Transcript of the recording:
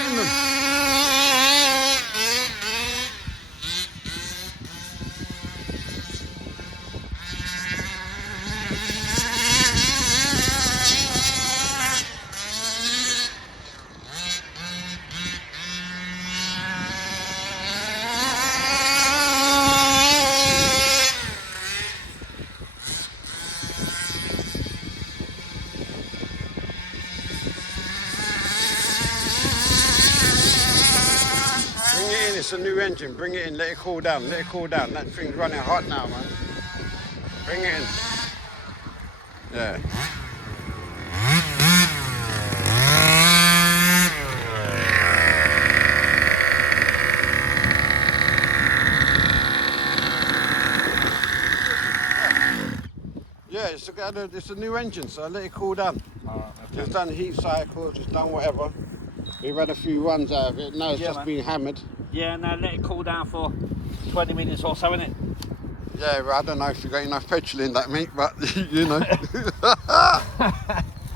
starting them. It's a new engine. Bring it in. Let it cool down. Let it cool down. That thing's running hot now, man. Bring it in. Yeah. Yeah, it's a new engine, so let it cool down. Okay. Just done heat cycles, just done whatever. We've had a few runs out of it. Now it's just been hammered. Yeah, now let it cool down for 20 minutes or so, innit? Yeah, but I don't know if you got enough petrol in that, mate, but you know.